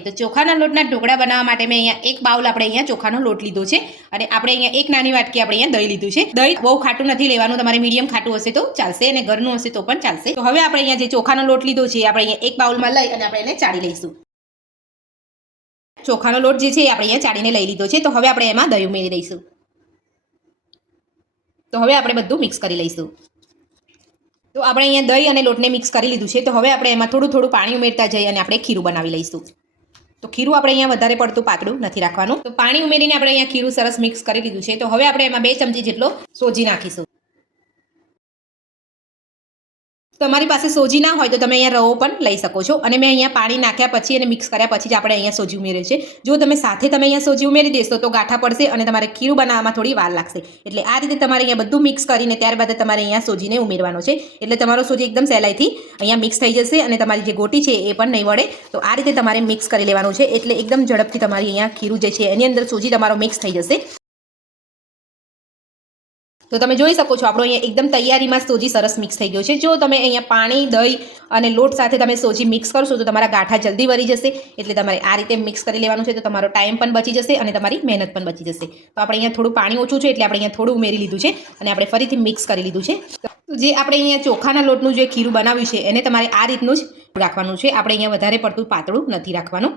તો ચોખાના લોટના ઢોકળા બનાવવા માટે મેં અહીંયા એક બાઉલ આપણે અહીંયા ચોખાનો લોટ લીધો છે અને આપણે અહીંયા એક નાની વાટકી આપણે અહીંયા દહીં લીધું છે. દહીં બહુ ખાટું નથી લેવાનું, તમારે મીડિયમ ખાટું હશે તો ચાલશે અને ઘરનું હશે તો પણ ચાલશે. તો હવે આપણે અહીંયા જે ચોખાનો લોટ લીધો છે આપણે અહીંયા એક બાઉલમાં લઈ અને આપણે એને ચાળી લઈશું. ચોખાનો લોટ જે છે આપણે અહીંયા ચાળીને લઈ લીધો છે. તો હવે આપણે એમાં દહીં ઉમેરી દઈશું. તો હવે આપણે બધું મિક્સ કરી લઈશું. તો આપણે અહીંયા દહીં અને લોટને મિક્સ કરી લીધું છે. તો હવે આપણે એમાં થોડું થોડું પાણી ઉમેરતા જઈએ અને આપણે ખીરું બનાવી લઈશું. તો ખીરું આપણે અહીંયા વધારે પડતું પાતળું નથી રાખવાનું. તો પાણી ઉમેરીને આપણે અહીંયા ખીરું સરસ મિક્સ કરી લીધું છે. તો હવે આપણે એમાં 2 ચમચી જેટલો સોજી નાખીશું. તમારી પાસે સોજી ના હોય તો તમે અહીંયા રવો પણ લઈ શકો છો. અને મેં અહીંયા પાણી નાખ્યા પછી અને મિક્સ કર્યા પછી જ આપણે અહીંયા સોજી ઉમેર્યું છે. જો તમે સાથે તમે અહીંયા સોજી ઉમેરી દેશો તો ગાંઠા પડશે અને તમારે ખીરું બનાવવામાં થોડી વાર લાગશે. એટલે આ રીતે તમારે અહીંયા બધું મિક્સ કરીને ત્યારબાદ તમારે અહીંયા સોજીને ઉમેરવાનો છે. એટલે તમારો સોજી એકદમ સહેલાઈથી અહીંયા મિક્સ થઈ જશે અને તમારી જે ગોટી છે એ પણ નહીં વળે. તો આ રીતે તમારે મિક્સ કરી લેવાનું છે. એટલે એકદમ ઝડપથી તમારી અહીંયા ખીરું જે છે એની અંદર સોજી તમારો મિક્સ થઈ જશે. તો તમે જોઈ શકો છો આપણો અહીંયા એકદમ તૈયારીમાં સોજી સરસ મિક્સ થઈ ગયો છે. જો તમે અહીંયા પાણી, દહીં અને લોટ સાથે તમે સોજી મિક્સ કરશો તો તમારા ગાંઠા જલ્દી વળી જશે. એટલે તમારે આ રીતે મિક્સ કરી લેવાનું છે. તો તમારો ટાઈમ પણ બચી જશે અને તમારી મહેનત પણ બચી જશે. તો આપણે અહીંયા થોડું પાણી ઓછું છે એટલે આપણે અહીંયા થોડું ઉમેરી લીધું છે અને આપણે ફરીથી મિક્સ કરી લીધું છે. તો જે આપણે અહીંયા ચોખાના લોટનું જે ખીરું બનાવ્યું છે એને તમારે આ રીતનું જ રાખવાનું છે. આપણે અહીંયા વધારે પડતું પાતળું નથી રાખવાનું.